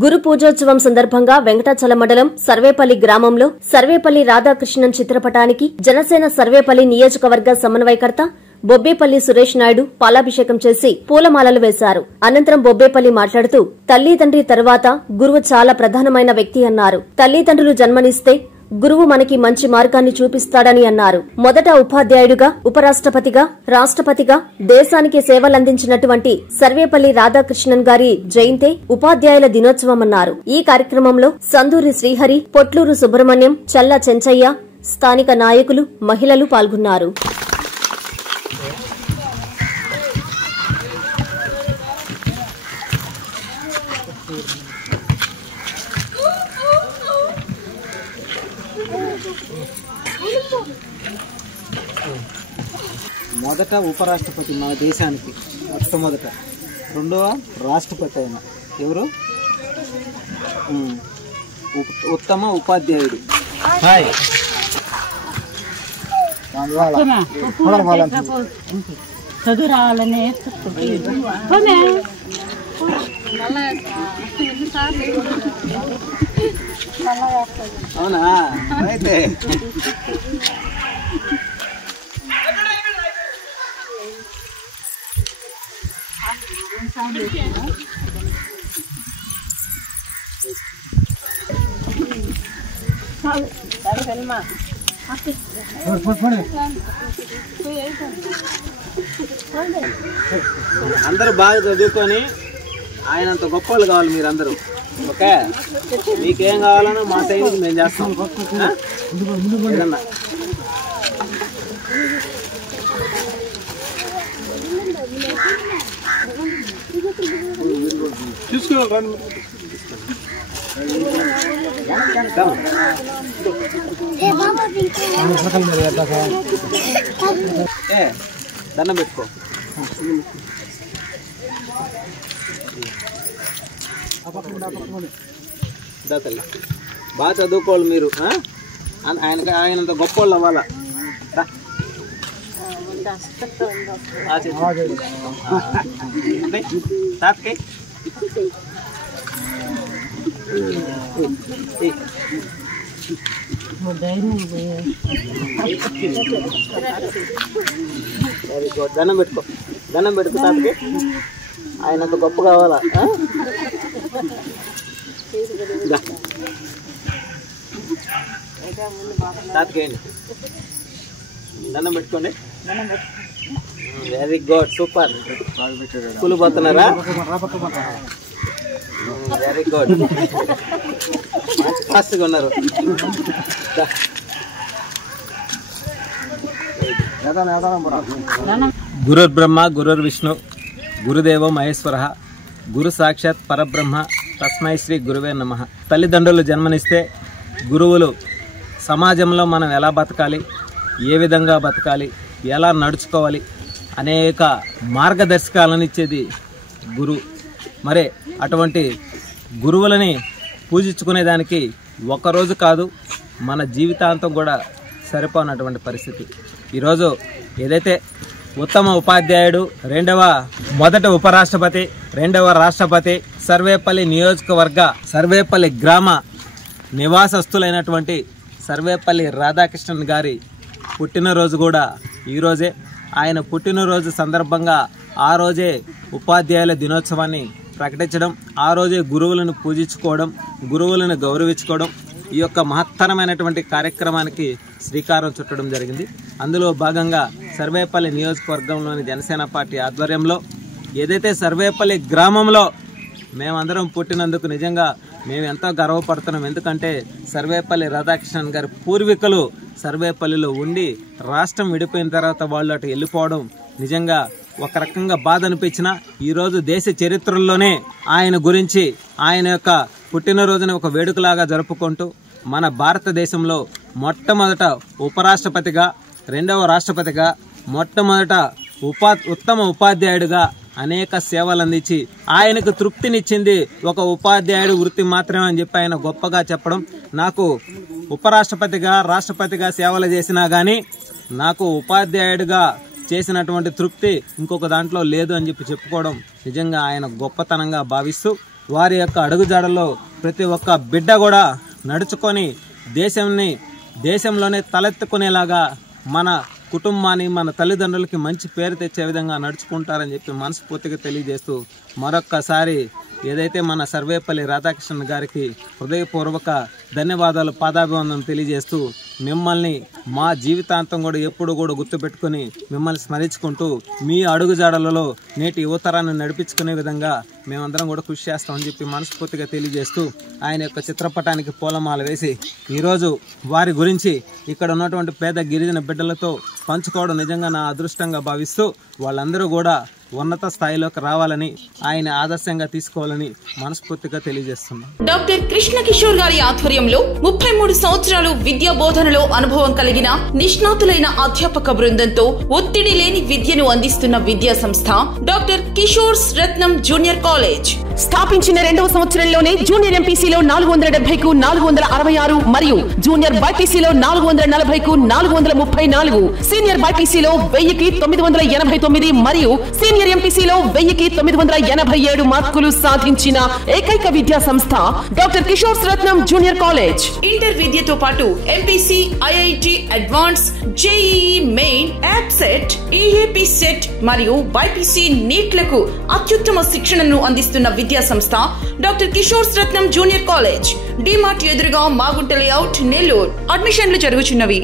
గురు పూజోత్సవం సందర్భంగా వెంకటాచలం మండలం సర్వేపల్లి గ్రామంలో సర్వేపల్లి రాధాకృష్ణన్ చిత్రపటానికి జనసేన సర్వేపల్లి నియోజకవర్గ సమన్వయకర్త బొబ్బేపల్లి సురేష్ నాయుడు పాలాభిషేకం చేసి పూలమాలలు వేశారు. అనంతరం బొబ్బేపల్లి మాట్లాడుతూ తల్లిదండ్రి తరువాత గురువు చాలా ప్రధానమైన వ్యక్తి అన్నారు. తల్లిదండ్రులు జన్మనిస్తే గురువు మనకి మంచి మార్గాన్ని చూపిస్తాడని అన్నారు. మొదట ఉపాధ్యాయుడిగా, ఉపరాష్ట్రపతిగా, రాష్ట్రపతిగా దేశానికి సేవలందించినటువంటి సర్వేపల్లి రాధాకృష్ణన్ గారి జయంతే ఉపాధ్యాయుల దినోత్సవం అన్నారు. ఈ కార్యక్రమంలో సందూరి శ్రీహరి, పొట్లూరు సుబ్రహ్మణ్యం, చల్ల చెంచయ్య, స్థానిక నాయకులు, మహిళలు పాల్గొన్నారు. మొదట ఉపరాష్ట్రపతి మన దేశానికి మొట్టమొదట, రెండవ రాష్ట్రపతి అయిన ఎవరు, ఉత్తమ ఉపాధ్యాయుడు. చదువు రావాలని అవునా? అయితే అందరూ బాగా చదువుకొని ఆయనంత గొప్ప వాళ్ళు కావాలి మీరందరూ. ఓకే, మీకేం కావాలన్నా మా సైడ్ మేము చేస్తాం. ఏదన్నా దండం పెట్టుకో. తల్లి బాగా చదువుకోవాలి మీరు. ఆయనంత గొప్ప వాళ్ళు అవ్వాలా. తాతకి దండం పెట్టుకో, దండం పెట్టుకో. తాతకి ఆయనంత గొప్ప కావాలా. తాతకేయండి, దండం పెట్టుకోండి. Very good, super. స్కూల్ పోతున్నారా? వెరీ గుడ్, మంచి ఫాస్ట్గా ఉన్నారు. గురుర్ బ్రహ్మ గురుర్ విష్ణు గురుదేవో మహేశ్వర గురు సాక్షాత్ పరబ్రహ్మ తస్మై శ్రీ గురువే నమః. తల్లిదండ్రులు జన్మనిస్తే గురువులు సమాజంలో మనం ఎలా బతకాలి, ఏ విధంగా బతకాలి, ఎలా నడుచుకోవాలి అనేక మార్గదర్శకాలను ఇచ్చేది గురువు. మరి అటువంటి గురువులని పూజించుకునేదానికి ఒక్కరోజు కాదు, మన జీవితాంతం కూడా సరిపోనటువంటి పరిస్థితి. ఈరోజు ఏదైతే ఉత్తమ ఉపాధ్యాయుడు, మొదట ఉపరాష్ట్రపతి, రెండవ రాష్ట్రపతి, సర్వేపల్లి నియోజకవర్గ సర్వేపల్లి గ్రామ నివాసస్తులైనటువంటి సర్వేపల్లి రాధాకృష్ణన్ గారి పుట్టినరోజు కూడా ఈరోజే. ఆయన పుట్టినరోజు సందర్భంగా ఆ రోజే ఉపాధ్యాయుల దినోత్సవాన్ని ప్రకటించడం, ఆ రోజే గురువులను పూజించుకోవడం, గురువులను గౌరవించుకోవడం, ఈ యొక్క మహత్తరమైనటువంటి కార్యక్రమానికి శ్రీకారం చుట్టడం జరిగింది. అందులో భాగంగా సర్వేపల్లి నియోజకవర్గంలోని జనసేన పార్టీ ఆధ్వర్యంలో ఏదైతే సర్వేపల్లి గ్రామంలో మేమందరం పుట్టినందుకు నిజంగా మేము ఎంతో గర్వపడుతున్నాం. ఎందుకంటే సర్వేపల్లి రాధాకృష్ణన్ గారి పూర్వీకులు సర్వేపల్లిలో ఉండి రాష్ట్రం విడిపోయిన తర్వాత వాళ్ళు అటు వెళ్ళిపోవడం నిజంగా ఒక రకంగా బాధ అనిపించినా, ఈరోజు దేశ చరిత్రలోనే ఆయన గురించి, ఆయన యొక్క పుట్టినరోజుని ఒక వేడుకలాగా జరుపుకుంటూ మన భారతదేశంలో మొట్టమొదట ఉపరాష్ట్రపతిగా, రెండవ రాష్ట్రపతిగా, మొట్టమొదట ఉత్తమ ఉపాధ్యాయుడిగా అనేక సేవలు అందించి ఆయనకు తృప్తినిచ్చింది ఒక ఉపాధ్యాయుడు వృత్తి మాత్రమే అని చెప్పి ఆయన గొప్పగా చెప్పడం. నాకు ఉపరాష్ట్రపతిగా, రాష్ట్రపతిగా సేవలు చేసినా కానీ నాకు ఉపాధ్యాయుడిగా చేసినటువంటి తృప్తి ఇంకొక దాంట్లో లేదు అని చెప్పి చెప్పుకోవడం నిజంగా ఆయన గొప్పతనంగా భావిస్తూ వారి యొక్క అడుగుజాడల్లో ప్రతి ఒక్క బిడ్డ కూడా నడుచుకొని దేశంలోనే తలెత్తుకునేలాగా మన కుటుంబాన్ని, మన తల్లిదండ్రులకి మంచి పేరు తెచ్చే విధంగా నడుచుకుంటారని చెప్పి మనస్ఫూర్తిగా తెలియజేస్తూ మరొక్కసారి ఏదైతే మన సర్వేపల్లి రాధాకృష్ణన్ గారికి హృదయపూర్వక ధన్యవాదాలు, పాదాభివందనం తెలియజేస్తూ మిమ్మల్ని మా జీవితాంతం కూడా ఎప్పుడు కూడా గుర్తుపెట్టుకుని మిమ్మల్ని స్మరించుకుంటూ మీ అడుగుజాడలలో నేటి యువతరాన్ని నడిపించుకునే విధంగా మేమందరం కూడా కృషి చేస్తామని చెప్పి మనస్ఫూర్తిగా తెలియజేస్తూ ఆయన యొక్క చిత్రపటానికి పూలమాల వేసి ఈరోజు వారి గురించి ఇక్కడ ఉన్నటువంటి పేద గిరిజన బిడ్డలతో పంచుకోవడం నిజంగా నా అదృష్టంగా భావిస్తూ వాళ్ళందరూ కూడా ఉన్నత స్థాయిలోకి రావాలని, ఆయన ఆదర్శంగా తీసుకోవాలని మనస్ఫూర్తిగా తెలియజేస్తున్నాం. డాక్టర్ కృష్ణ కిషోర్ గారి ఆధ్వర్యంలో 33 సంవత్సరాలు విద్యా బోధనలో అనుభవం కలిగిన నిష్ణాతులైన అధ్యాపక బృందంతో ఒత్తిడి లేని విద్యను అందిస్తున్న విద్యా సంస్థ డాక్టర్ కిషోర్స్ రత్నం జూనియర్ కాలేజ్. స్థాపించిన 2వ సంవత్సరంలోనే జూనియర్ ఎంపీసీలో 470కు 466 మరియు జూనియర్ బైపీసీలో 440కు 434, సీనియర్ బైపీసీలో 1000కి 989 మరియు సీనియర్ ఎంపీసీలో 1000కి 987 మార్కులు సాధించిన ఏకైక విద్యా సంస్థ డాక్టర్ కిషోర్స్ రత్నం జూనియర్ కాలేజ్. ఇంటర్ విద్యతో పాటు MPC, IIT advance, JEE main, యాప్సెట్, EAP set మరియు బైపీసీ నీట్లకు అత్యుత్తమ శిక్షణను అందిస్తున్న విద్యా సంస్థ డాక్టర్ కిషోర్స్ రత్నం జూనియర్ కాలేజ్. డిమార్ట్ ఎదురుగా మాగుంట లేఅవుట్, నెల్లూరు. అడ్మిషన్లు జరుగుచున్నవి.